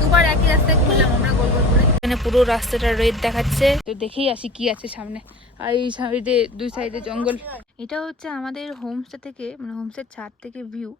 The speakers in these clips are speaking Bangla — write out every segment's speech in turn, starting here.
দুবার একই রাস্তায় ঘুরলাম আমরা গোল গোল করে। এখানে পুরো রাস্তাটা রেড দেখাচ্ছে, তো দেখেই আসি কি আছে সামনে। আর এই সাইডে দুই সাইডে জঙ্গল। এটা হচ্ছে আমাদের হোমস্টে থেকে, মানে হোমস্টের ছাদ থেকে view.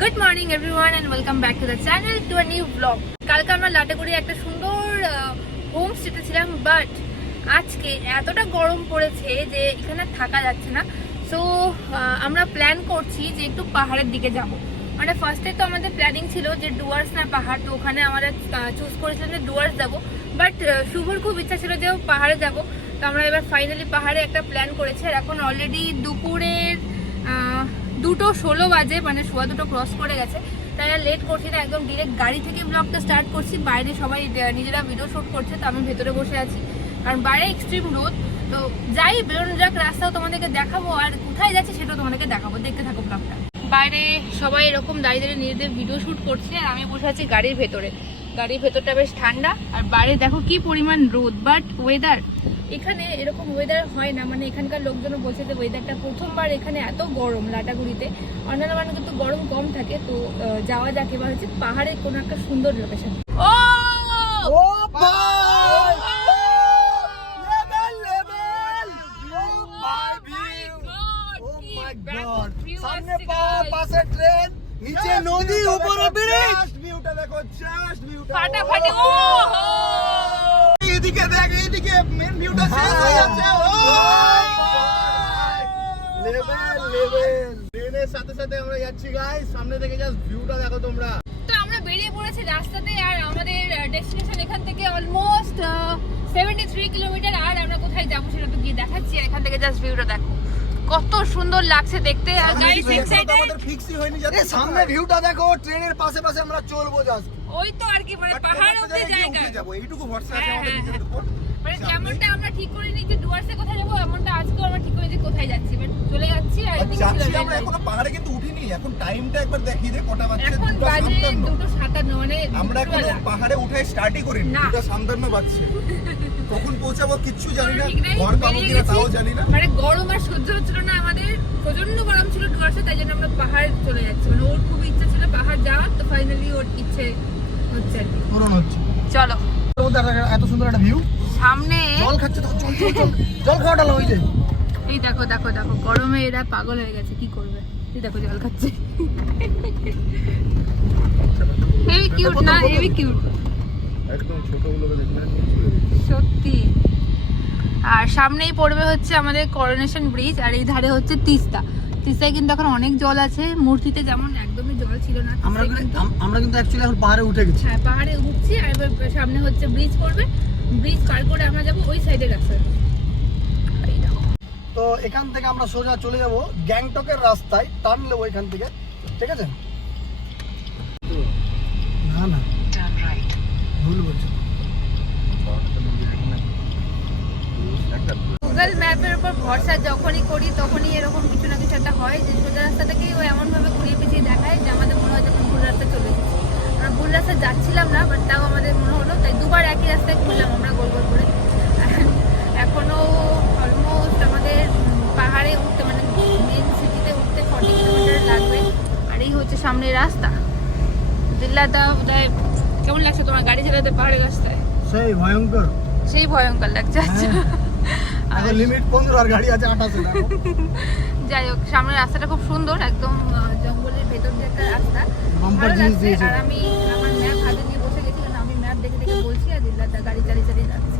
Good morning everyone and welcome back to the channel to a new blog. কালকে আমরা লাটাগুড়ি একটা সুন্দর হোমস্টেতে ছিলাম, বাট আজকে এতটা গরম পড়েছে যে এখানে থাকা যাচ্ছে না। সো আমরা প্ল্যান করছি যে একটু পাহাড়ের দিকে যাব। মানে ফার্স্টে তো আমাদের প্ল্যানিং ছিল যে ডুয়ার্স না পাহাড়, তো ওখানে আমরা চুজ করেছিলাম যে ডুয়ার্স যাব, বাট শুভর খুব ইচ্ছা ছিল যে পাহাড়ে যাব। তো আমরা এবার ফাইনালি পাহাড়ে একটা প্ল্যান করেছি। আর এখন অলরেডি দুপুরের 2:16 বাজে, মানে 2:15 ক্রস করে গেছে। তাই আর লেট করছি না, একদম ডিরেক্ট গাড়ি থেকে ব্লগটা স্টার্ট করছি। বাইরে সবাই নিজেরা ভিডিও শ্যুট করছে, তো আমি ভেতরে বসে আছি কারণ বাইরে এক্সট্রিম রোদ। তো যাই বেরোনো যাক, রাস্তাও তোমাদেরকে দেখাবো আর কোথায় যাচ্ছে সেটাও তোমাদেরকে দেখাবো, দেখতে থাকো ব্লগটা। বাইরে সবাই এরকম দাঁড়িয়ে দাঁড়িয়ে নিজেদের ভিডিও শ্যুট করছে আর আমি বসে আছি গাড়ির ভেতরে। গাড়ির ভেতরটা বেশ ঠান্ডা আর বাইরে দেখো কি পরিমাণ রোদ। বাট ওয়েদার এখানে এরকম ওয়েদার হয় না, মানে এখানকার লোকজনও বলছে যে ওয়েদারটা প্রথমবার এখানে এত গরম লাটাগুড়িতে। অন্যান্য মানে কিন্তু গরম কম থাকে। তো যাওয়া যাক এবার হচ্ছে পাহাড়ে কোনো একটা সুন্দর লোকেশন। সামনে পাহাড়, পাশে ট্রেন, নিচে নদী, উপরে ব্রিজ। ভিউটা দেখো, জাস্ট ভিউটা ফাটাফাটি। ও এদিকে দেখ, এদিকে মেন ভিউটা শেষ হয়ে যাচ্ছে। Level level. ট্রেনের সাথে সাথে আমরা যাচ্ছি গাইস, সামনে থেকে জাস্ট ভিউটা দেখো তোমরা। তো আমরা বেরিয়ে পড়েছি রাস্তাতে আর আমাদের ডেস্টিনেশন এখান থেকে অলমোস্ট 73 কিলোমিটার। আর আমরা কোথায় যাবো সেটা তো গিয়ে দেখাচ্ছি। এখান থেকে জাস্ট ভিউটা দেখো কত সুন্দর লাগছে দেখতে। আর গাইস এক্সাইটেড, আমাদের ফিক্সই হয়নি যাতে সামনে ভিউটা দেখো। ট্রেনের পাশে পাশে আমরা চলবো জাস্ট। ওই তো আর কি, মানে পাহাড় অবধি জায়গা যাবো, এইটুকু ভরসা আছে আমাদের নিজেদের উপর। মানে যেমনটা আমরা ঠিক করিনি যে ডুয়ার্সে কোথায় যাবো, এমনটা আজকেও আমরা ঠিক করিনি যে কোথায় যাচ্ছি, বাট চলে যাচ্ছি। আর এদিকে ছিল আমরা এখনো পাহাড়ে কিন্তু উঠিনি। এখন টাইমটা একবার দেখিয়ে দে, কটা বাজছে? এখন বাজে 2:57, মানে আমরা এখন পাহাড়ে উঠে স্টার্টই করিনি। 2:57 বাজছে। কখন পৌঁছাবো কিচ্ছু জানি না, ঘর পাবো কিনা তাও জানি না। মানে গরম আর সহ্য হচ্ছিল না আমাদের, প্রচন্ড গরম ছিল ডুয়ার্সে, তাই জন্য আমরা পাহাড় চলে যাচ্ছি। মানে ওর খুব ইচ্ছা ছিল পাহাড় যাওয়ার, তো ফাইনালি ওর ইচ্ছে হচ্ছে পূরণ হচ্ছে। চলো, এত সুন্দর একটা ভিউ। সামনে জল খাচ্ছে তো, জল খাওয়াটা হই যায়। এই দেখো দেখো দেখো, গরমে এরা পাগল হয়ে গেছে, কি করবে? এই দেখো জল খাচ্ছে। হেভি কিউট না? হেভি কিউট একদম। ছোটগুলোকে দেখলে সত্যি। আর সামনেই পড়বে হচ্ছে আমাদের করোনেশন ব্রিজ, আর এই ধারে হচ্ছে তিস্তা। তিস্তায় কিন্তু এখন অনেক জল আছে, মূর্তিতে যেমন একদমই জল ছিল না। আমরা কিন্তু অ্যাকচুয়ালি এখন পাহাড়ে উঠে গেছি। হ্যাঁ, পাহাড়ে উঠছি আর এবার সামনে হচ্ছে ব্রিজ পড়বে। ব্রিজ পার করে আমরা যাবো ওই সাইডের রাস্তায়। তো এখান থেকে আমরা সোজা চলে যাব গ্যাংটকের রাস্তায়, টার্ন নেবো এখান থেকে, ঠিক আছে? না না, ভুল বলছি। গুগল ম্যাপের উপর ভরসা যখনই করি তখনই এরকম কিছু না কিছু একটা হয় যে সোজা রাস্তা থেকেই ও এমনভাবে ঘুরিয়ে পিছিয়ে দেখায় যে আমাদের মনে হয় যখন ভুল রাস্তা চলে এসেছি। আমরা ভুল রাস্তায় যাচ্ছিলাম না, বাট তাও আমাদের মনে হলো, তাই দুবার একই রাস্তায় ঘুরলাম আমরা গোল গোল করে। এখনও অলমোস্ট আমাদের পাহাড়ে উঠতে, মানে মেন সিটিতে উঠতে 40 কিলোমিটার লাগবে। আর এই হচ্ছে সামনের রাস্তা। দিল্লাদা বোধহয় কেমন লাগছে তোমার গাড়ি চালাতে পাহাড়ের রাস্তায়? সেই ভয়ঙ্কর, সেই ভয়ঙ্কর লাগছে। আচ্ছা, আর লিমিট 15 আর গাড়ি আছে 28 না। যাই হোক, সামনের রাস্তাটা খুব সুন্দর, একদম জঙ্গলের ভেতর দিয়ে একটা রাস্তা, ভালো লাগছে। আর আমি আমার ম্যাপ হাতে নিয়ে বসে গেছি, কারণ আমি ম্যাপ দেখে দেখে বলছি আর দিল্লাদা গাড়ি চালিয়ে চালিয়ে যাচ্ছে,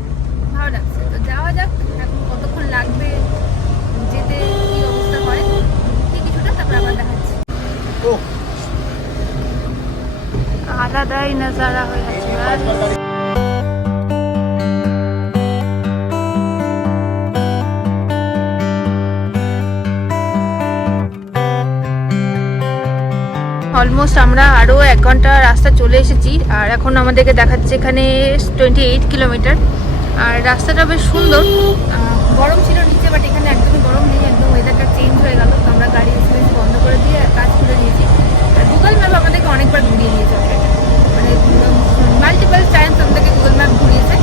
ভালো লাগছে। তো যাওয়া যাক, এখন কতক্ষণ লাগবে যেতে, কি অবস্থা হয় কি কিছুটা, তারপর আবার দেখাচ্ছি। আলাদাই নজারা হয়ে গেছে। অলমোস্ট আমরা আরও 1 ঘন্টা রাস্তা চলে এসেছি। আর এখন আমাদেরকে দেখাচ্ছে এখানে 28 কিলোমিটার। আর রাস্তাটা বেশ সুন্দর। গরম ছিল নিচে, বাট এখানে একদমই গরম নেই, একদম ওয়েদারটা চেঞ্জ হয়ে গেল। তো আমরা গাড়ি এক্সপিরিয়েন্স বন্ধ করে দিয়ে কাজ করে নিয়েছি। আর গুগল ম্যাপ আমাদেরকে অনেকবার ঘুরিয়ে নিয়েছে, মানে মাল্টিপল টাইমস আমাদেরকে গুগল ম্যাপ ঘুরিয়েছে।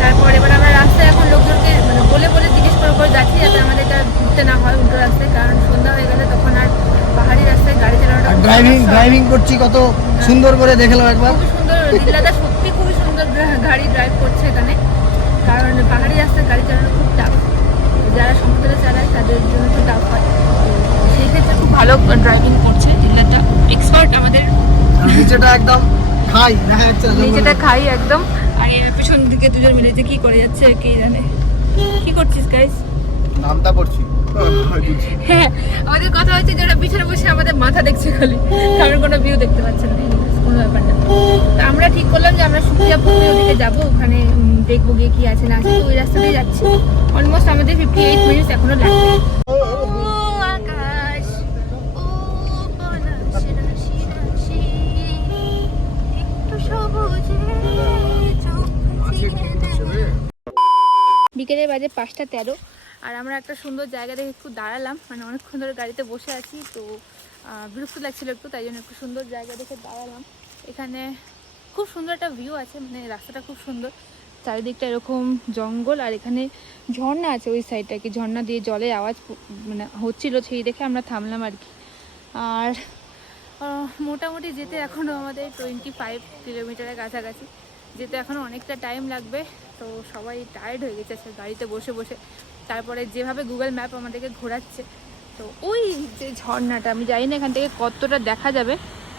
তারপর এবার আমরা রাস্তায় এখন লোকজনকে মানে বলে বলে জিজ্ঞেস করে করে যাচ্ছি, যাতে আমাদের ঘুরতে না হয় উল্টো রাস্তায়, কারণ সন্ধ্যা হয়ে গেলে তখন আর পাহাড়ি রাস্তায় গাড়ি চালানোটা ড্রাইভিং করছি কত সুন্দর করে দেখলাম একবার। খুবই সুন্দর, দিল্লাদা সত্যি খুবই সুন্দর গাড়ি ড্রাইভ করছে এখানে, কারণ পাহাড়ি রাস্তায় গাড়ি চালানো খুব টাফ, যারা সমতলে চালায় তাদের জন্য তো টাফ হয়, তো সেই ক্ষেত্রে খুব ভালো ড্রাইভিং করছে দিল্লাদা, এক্সপার্ট আমাদের। নিচেটা একদম খাই দেখা যাচ্ছে না, নিচেটা খাই একদম, আর এর পেছন দিকে দুজন মিলে যে কি করে যাচ্ছে কে জানে। কি করছিস গাইস? নামটা পড়ছি। হ্যাঁ, আমাদের কথা হচ্ছে যারা পিছনে বসে আমাদের মাথা দেখছে খালি, কারণ কোনো ভিউ দেখতে পাচ্ছে না, কোনো ব্যাপার না। তো আমরা ঠিক করলাম যে আমরা সুকিয়াপুরের ওদিকে যাবো, ওখানে দেখবো গিয়ে কি আছে না আছে, তো ওই রাস্তা দিয়ে যাচ্ছি। অলমোস্ট আমাদের 58 মিনিটস এখনো লাগবে। ও আকাশ, ও বনাস রাশি রাশি, একটু সবুজে চোখ চিরে দে। বিকেলের বাজে 5:13, আর আমরা একটা সুন্দর জায়গা দেখে একটু দাঁড়ালাম, মানে অনেকক্ষণ ধরে গাড়িতে বসে আছি তো বিরক্ত লাগছিল একটু, তাই জন্য একটু সুন্দর জায়গা দেখে দাঁড়ালাম। এখানে খুব সুন্দর একটা ভিউ আছে, মানে রাস্তাটা খুব সুন্দর, চারিদিকটা এরকম জঙ্গল, আর এখানে ঝর্ণা আছে ওই সাইডটা, কি ঝর্ণা দিয়ে জলের আওয়াজ মানে হচ্ছিল, সেই দেখে আমরা থামলাম আর কি। আর মোটামুটি যেতে এখনও আমাদের 25 কিলোমিটারের কাছাকাছি, যেতে এখনও অনেকটা টাইম লাগবে। তো সবাই টায়ার্ড হয়ে গেছে গাড়িতে বসে বসে, তারপরে যেভাবে গুগল ম্যাপ আমাদেরকে ঘোরাচ্ছে, তো ওই যে ঝর্ণাটা, আমি জানি না এখান থেকে কতটা দেখা যাবে,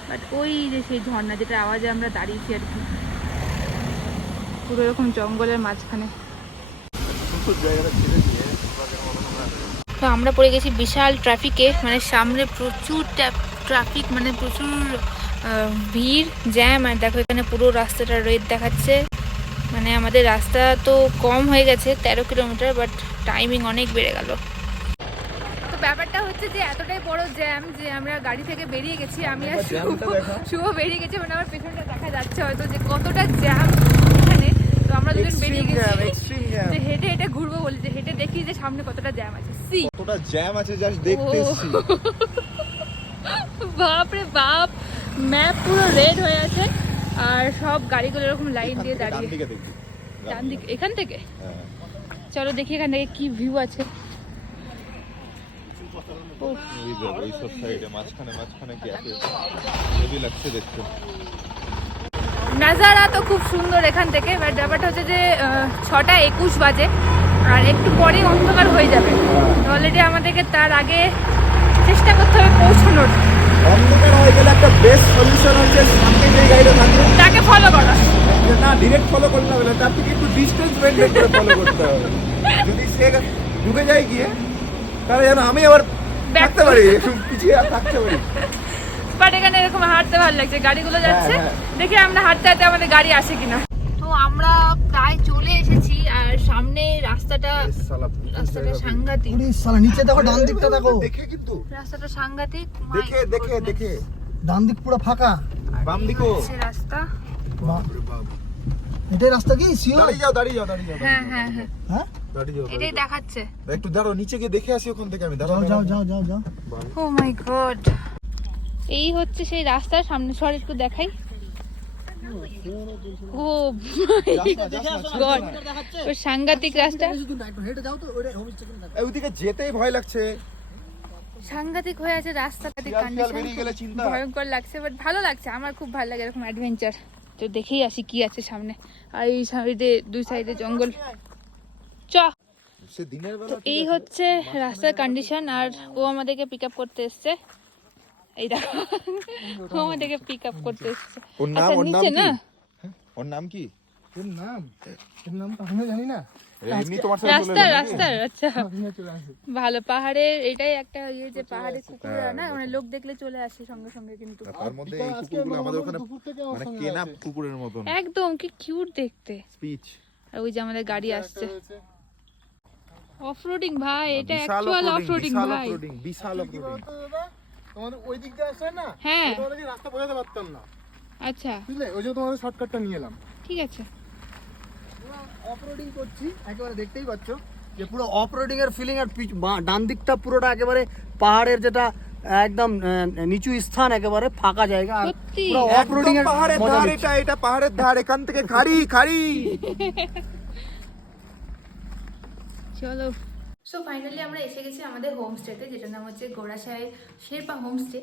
বাট ওই যে সেই ঝর্ণা যেটা আওয়াজে আমরা দাঁড়িয়েছি আর কি, পুরো এরকম জঙ্গলের মাঝখানে। তো আমরা পড়ে গেছি বিশাল ট্রাফিকে, মানে সামনে প্রচুর ট্রাফিক, মানে প্রচুর ভিড় জ্যাম, আর দেখো এখানে পুরো রাস্তাটা রেড দেখাচ্ছে, মানে আমাদের রাস্তা তো কম হয়ে গেছে 13 কিলোমিটার, বাট টাইমিং অনেক বেড়ে গেল। তো ব্যাপারটা হচ্ছে যে এতটাই বড় জ্যাম যে আমরা গাড়ি থেকে বেরিয়ে গেছি, আমি আর শুভ বেরিয়ে গেছি, মানে আমার পেছনটা দেখা যাচ্ছে হয়তো যে কতটা জ্যাম এখানে। তো আমরা দুজন বেরিয়ে গেছি যে হেঁটে হেঁটে ঘুরবো বলি, যে হেঁটে দেখি যে সামনে কতটা জ্যাম আছে। কতটা জ্যাম আছে জাস্ট দেখতে এসেছি। বাপ রে বাপ, ম্যাপ পুরো রেড হয়ে আছে, আর সব গাড়িগুলো এরকম লাইন দিয়ে দাঁড়িয়ে। ডান দিকে, এখান থেকে চলো দেখি এখান থেকে কি ভিউ আছে। নাজারা তো খুব সুন্দর এখান থেকে, বাট ব্যাপারটা হচ্ছে যে 6:21 বাজে, আর একটু পরেই অন্ধকার হয়ে যাবে। অলরেডি আমাদেরকে তার আগে চেষ্টা করতে হবে পৌঁছানোর। অন্ধকার হয়ে গেলে একটা বেস্ট সলিউশন হচ্ছে সামনে যে গাড়িটা থাকবে তাকে ফলো করা, না ডিরেক্ট ফলো করতে হবে না, তার থেকে একটু ডিস্টেন্স মেনটেন করে ফলো করতে হবে। যদি সে ঢুকে যায় গিয়ে, তাহলে যেন আমি আবার থাকতে পারি, একটু পিছিয়ে আর থাকতে পারি। বাট এখানে এরকম হাঁটতে ভালো লাগছে, গাড়িগুলো যাচ্ছে, দেখি আমরা হাঁটতে হাঁটতে আমাদের গাড়ি আসে কিনা। তো আমরা প্রায় চলে এসেছি, আর সামনে রাস্তাটা সাংঘাতিক। নিচে দেখো, ডান দিকটা দেখো, দেখে কিন্তু রাস্তাটা সাংঘাতিক, দেখে ডান দিক পুরো ফাঁকা, বাম দিকও রাস্তা। এটাই রাস্তা কি? দাঁড়িয়ে যাও হ্যাঁ হ্যাঁ হ্যাঁ, হ্যাঁ এটাই দেখাচ্ছে। একটু দাঁড়াও, নিচে গিয়ে দেখে আসি ওখান থেকে আমি। যাও। ও মাই গড, এই হচ্ছে সেই রাস্তার সামনে, সরি একটু দেখাই। ও গড, ও সাংঘাতিক রাস্তা, ওইদিকে যেতেই ভয় লাগছে, সাংঘাতিক হয়ে আছে রাস্তাটা, ভয়ঙ্কর লাগছে, বাট ভালো লাগছে, আমার খুব ভালো লাগে এরকম অ্যাডভেঞ্চার। তো দেখেই আসি কি আছে সামনে, আর এই সাইডে দুই সাইডে জঙ্গল। চ, তো এই হচ্ছে রাস্তার কন্ডিশন, আর ও আমাদেরকে পিক আপ করতে এসছে, এই দেখো ও আমাদেরকে পিক আপ করতে এসছে। আচ্ছা নিচে না, ওর নাম কি? এর নাম তো আমি জানি না, এমনি তোমার সাথে চলে রাস্তার আচ্ছা ভালো। পাহাড়ের এটাই একটা ইয়ে যে পাহাড়ে কুকুররা না, মানে লোক দেখলে চলে আসে সঙ্গে সঙ্গে, কিন্তু তার মধ্যে এই কুকুরগুলো আমাদের ওখানে মানে কেনা কুকুরের মতন একদম কি কিউট দেখতে। স্পিচ। আর ওই যে আমাদের গাড়ি আসছে, অফরোডিং ভাই, এটা অ্যাকচুয়াল অফরোডিং ভাই, বিশাল অফরোডিং। তোমাদের ওই দিক দিয়ে আসছে না, হ্যাঁ তোমাদের রাস্তা বোঝাতে পারতাম না, আচ্ছা বুঝলে, ওই জন্য তোমাদের শর্টকাটটা নিয়ে এলাম। ঠিক আছে, অফরোডিং করছি একেবারে, দেখতেই পাচ্ছ যে পুরো অফরোডিং এর ফিলিং, আর ডান দিকটা পুরোটা একেবারে পাহাড়ের যেটা একদম নিচু স্থান, একেবারে ফাঁকা জায়গা, আর সত্যি পুরো অফরোডিং এর পাহাড়ের মজা ধার, নিচ্ছি। এটা পাহাড়ের ধার, এখান থেকে খাড়ি চলো। সো ফাইনালি আমরা এসে গেছি আমাদের হোমস্টেতে, যেটার নাম হচ্ছে গোড়াশায় শেরপা হোমস্টে।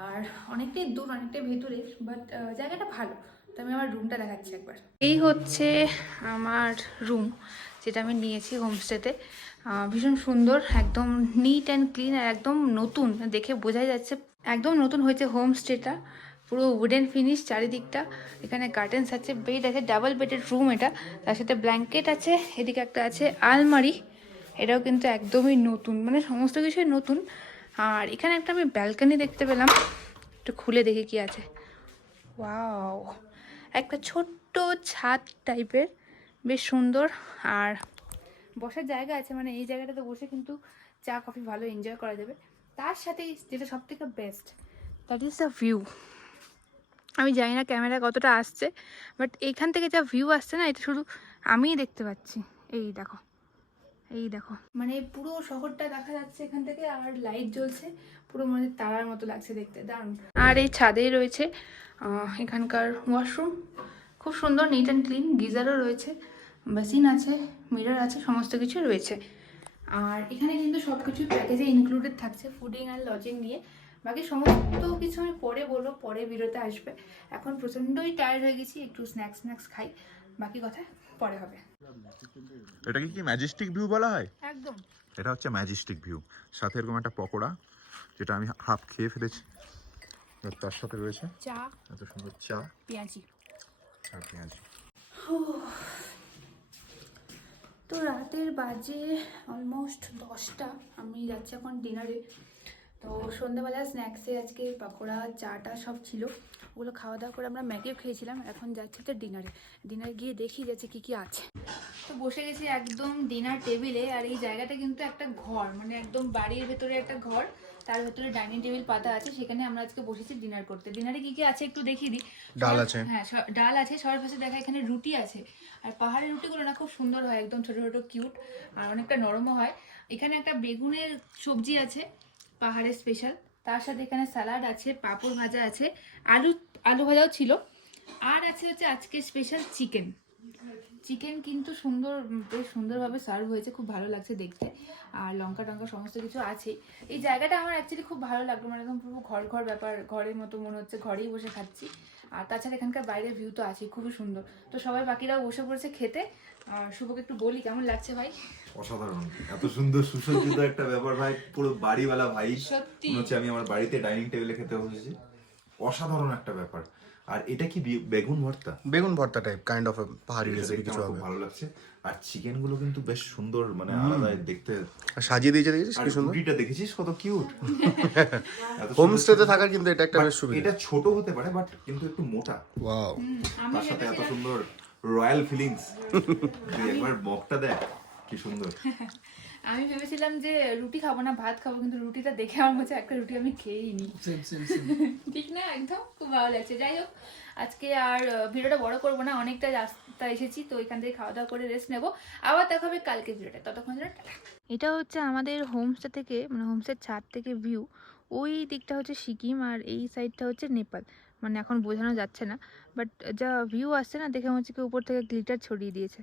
আর অনেকটাই দূর, অনেকটাই ভেতরে, বাট জায়গাটা ভালো। তো আমি আমার রুমটা দেখাচ্ছি একবার। এই হচ্ছে আমার রুম, যেটা আমি নিয়েছি হোমস্টেতে। ভীষণ সুন্দর, একদম নিট অ্যান্ড ক্লিন, আর একদম নতুন, দেখে বোঝাই যাচ্ছে একদম নতুন হয়েছে হোমস্টেটা। পুরো উডেন ফিনিশ চারিদিকটা। এখানে কার্টেন্স আছে, বেড আছে, ডাবল বেডের রুম এটা। তার সাথে ব্ল্যাঙ্কেট আছে, এদিকে একটা আছে আলমারি। এটাও কিন্তু একদমই নতুন, মানে সমস্ত কিছুই নতুন। আর এখানে একটা আমি ব্যালকনি দেখতে পেলাম, একটু খুলে দেখি কি আছে। ওয়াও, একটা ছোট্ট ছাদ টাইপের, বেশ সুন্দর। আর বসার জায়গা আছে, মানে এই জায়গাটাতে বসে কিন্তু চা কফি ভালো এনজয় করা যাবে। তার সাথে যেটা সব থেকে best, that is the view. আমি জানি না ক্যামেরা কতটা আসছে, বাট এইখান থেকে যা ভিউ আসছে না, এটা শুধু আমিই দেখতে পাচ্ছি। এই দেখো, এই দেখো, মানে পুরো শহরটা দেখা যাচ্ছে এখান থেকে, আর লাইট জ্বলছে, পুরো মানে তারার মতো লাগছে দেখতে, দারুণ। আর এই ছাদেই রয়েছে এখানকার ওয়াশরুম, খুব সুন্দর, নিট অ্যান্ড ক্লিন। গিজারও রয়েছে, বেসিন আছে, মিরর আছে, সমস্ত কিছু রয়েছে। আর এখানে কিন্তু সব কিছু প্যাকেজে ইনক্লুডেড থাকছে, ফুডিং আর লজিং নিয়ে। বাকি সমস্ত কিছু আমি পরে বলবো, পরে ভিডিওতে আসবে। এখন প্রচণ্ডই টায়ার্ড হয়ে গেছি, একটু স্ন্যাক্স খাই, বাকি কথা পরে হবে। এটাকে কি ম্যাজেস্টিক ভিউ বলা হয়? একদম। এটা হচ্ছে ম্যাজেস্টিক ভিউ, সাথে এরকম একটা পকোড়া, যেটা আমি হাফ খেয়ে ফেলেছি। আর তার সাথে রয়েছে চা, এত সুন্দর চা, পেঁয়াজি। আর পেঁয়াজি। তো রাতের বাজে অলমোস্ট 10টা। আমি যাচ্ছি এখন ডিনারে। তো সন্ধ্যাবেলা স্ন্যাক্সে আজকে পকোড়া চাটা সব ছিল, ওগুলো খাওয়া দাওয়া করে আমরা ম্যাগিও খেয়েছিলাম। এখন যাচ্ছি তো ডিনারে গিয়ে দেখি যাচ্ছে কি আছে। তো বসে গেছি একদম ডিনার টেবিলে। আর এই জায়গাটা কিন্তু একটা ঘর, মানে একদম বাড়ির ভেতরে একটা ঘর, তার ভেতরে ডাইনিং টেবিল পাতা আছে, সেখানে আমরা আজকে বসেছি ডিনার করতে। ডিনারে কি আছে একটু দেখিয়ে দিই। ডাল আছে, হ্যাঁ ডাল আছে, সবার পাশে দেখা এখানে রুটি আছে। আর পাহাড়ের রুটিগুলো না খুব সুন্দর হয়, একদম ছোট ছোট কিউট, আর অনেকটা নরমও হয়। এখানে একটা বেগুনের সবজি আছে, পাহাড়ের স্পেশাল। তার সাথে এখানে স্যালাড আছে, পাঁপড় ভাজা আছে, আলু ভাজাও ছিল। আর আছে হচ্ছে আজকে স্পেশাল চিকেন কিন্তু বেশ সুন্দরভাবে সার্ভ হয়েছে, খুব ভালো লাগছে দেখতে। আর লঙ্কা টঙ্কা সমস্ত কিছু আছে। এই জায়গাটা আমার অ্যাকচুয়ালি খুব ভালো লাগলো, মানে একদম পুরো ঘর ব্যাপার, ঘরের মতো মনে হচ্ছে, ঘরেই বসে খাচ্ছি। আর তাছাড়া এখানকার বাইরের ভিউ তো আছে, খুবই সুন্দর। তো সবাই বাকিরাও বসে পড়েছে খেতে। আর শুভকে একটু বলি কেমন লাগছে ভাই। অসাধারণ, এত সুন্দর সুসজ্জিত একটা ব্যাপার ভাই, পুরো বাড়িওয়ালা ভাই। সত্যি মনে হচ্ছে আমি আমার বাড়িতে ডাইনিং টেবিলে খেতে বসেছি। অসাধারণ একটা ব্যাপার। আর এটা কি বেগুন ভর্তা? বেগুন ভর্তা টাইপ কাইন্ড অফ পাহাড়ি এটা রেসিপি দেখতে কিছু আমার হবে। খুব ভালো লাগছে। আর চিকেন গুলো কিন্তু বেশ সুন্দর, মানে আলাদা দেখতে। আর সাজিয়ে দিয়েছে দেখেছিস আর কি সুন্দর। রুটিটা দেখেছিস কত কিউট। হোমস্টেতে থাকার কিন্তু এটা একটা But বেশ সুবিধা। এটা ছোট হতে পারে, বাট কিন্তু একটু মোটা। ওয়াও, আমি তার সাথে এত ভেবেছিলাম সুন্দর রয়্যাল ফিলিংস। একবার মগটা দেখ কি সুন্দর। আমি ভেবেছিলাম যে রুটি খাবো না, ভাত খাবো, কিন্তু রুটিটা দেখে আমার মধ্যে একটা রুটি আমি খেয়েই নি। ঠিক না, একদম খুব ভালো লাগছে। যাই হোক, আজকে আর ভিডিওটা বড় করবো না, অনেকটা রাস্তা এসেছি, তো এখান থেকে খাওয়া দাওয়া করে রেস্ট নেবো। আবার দেখা হবে কালকে ভিডিওটা, ততক্ষণ জন্য টাটা। এটা হচ্ছে আমাদের হোমস্টে থেকে, মানে হোমস্টের ছাদ থেকে ভিউ। ওই দিকটা হচ্ছে সিকিম, আর এই সাইডটা হচ্ছে নেপাল। মানে এখন বোঝানো যাচ্ছে না, বাট যা ভিউ আসছে না, দেখে মনে হচ্ছে কি উপর থেকে গ্লিটার ছড়িয়ে দিয়েছে।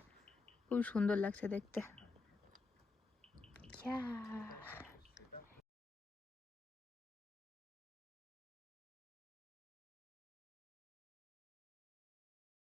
খুব সুন্দর লাগছে দেখতে। Yeah.